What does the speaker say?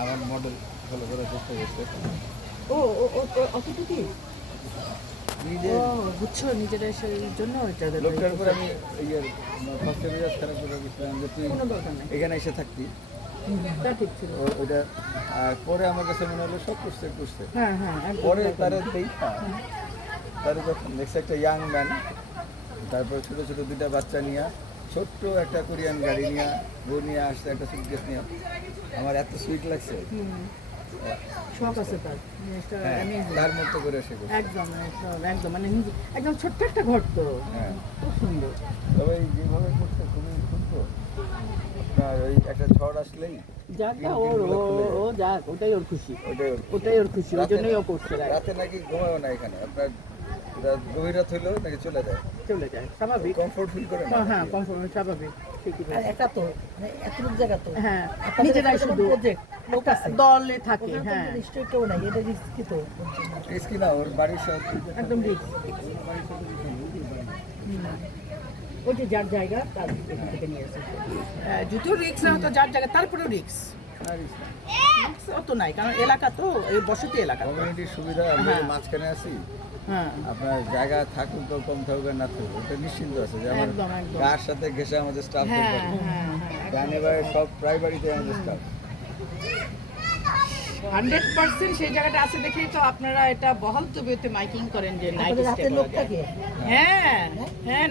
আমার model follow করার চেষ্টা করছে। ও অতটুকুই নিজে বুঝছো, নিজেরা সেই জন্য ওইটা লোকটার উপর আমি ফার্স্টে মেজাজ খারাপ করে গেছিলাম যে তুই কোনো দরকার নেই। এখানে এসে থাকতি। তা ঠিক ছিল। ওইটা আর পরে আমার কাছে মনে হলো সব করছে। হ্যাঁ হ্যাঁ একদম পরে দরকার তারা নেই। দেখা তারা যখন দেখছে একটা ইয়াং ম্যান, তারপর ছোটো ছোটো দুইটা বাচ্চা নিয়ে ছোট্ট একটা কোরিয়ান গাড়ি নিয়ে বউ নিয়ে আসছে, একটা সুটকেস নিয়ে। আমার এত সুইট লাগছে। শখ আছে তার জিনিসটা হ্যাঁ, amazing। তার মতো করে সে করছে। একদম একদম মানে একদম ছোট্ট একটা ঘর তো, হ্যাঁ, খুব সুন্দর। তবে এই যেভাবে করছে খুবই সুন্দর। আপনার ওই একটা ঝড় আসলেই যাক ও যাক, ওটাই ওর খুশি, ওটাই ওর খুশি, ওই রাতে- জন্যই ও করছে। রাতে নাকি ঘুমাও না এখানে, আপনার গভীর রাত হইলেও নাকি চলে যায়, চলে যায়, স্বাভাবিক। কমফোর্ট ফিল করে না। হ্যাঁ কমফর্ট, স্বাভাবিক, ঠিকই আর বলেছেন। একা তো মানে এতটুকু জায়গা তো হ্যাঁ আপনাদের নিজেরাই একটা শুধু project, লোক আছে দলে থাকে। ওখানে তো হ্যাঁ নিশ্চয়ই কেউ নাই, এটা রিস্কি তো। রিস্কি না, ওর বাড়ির সব একদম রিস্ক। ওই যে যার জায়গা তার এখান থেকে নিয়ে আসে। যদিও রিক্স না হতো যার জায়গা, তারপরেও রিক্স অত নাই, কারণ এলাকা তো এই বসতি এলাকা তো। কমিউনিটির সুবিধা। আমি হ্যাঁ। মাঝখানে আছি, হ্যাঁ আপনার জায়গা থাকুক বা কম থাকুক আর না থাকুক, ওটা নিশ্চিন্ত আছে যে আমার একদম, একদম। কার সাথে ঘেসে আমাদের স্টাফ হ্যাঁ হ্যাঁ গানে বাড়ি সব প্রায় বাড়িতে আমাদের স্টাফ। 100% সেই জায়গাটা আছে দেখেই তো আপনারা এটা বহাল তবিয়তে মাইকিং করেন যে নাইট আপনাদের স্টে হাতে লোক থাকে হ্যাঁ হ্যাঁ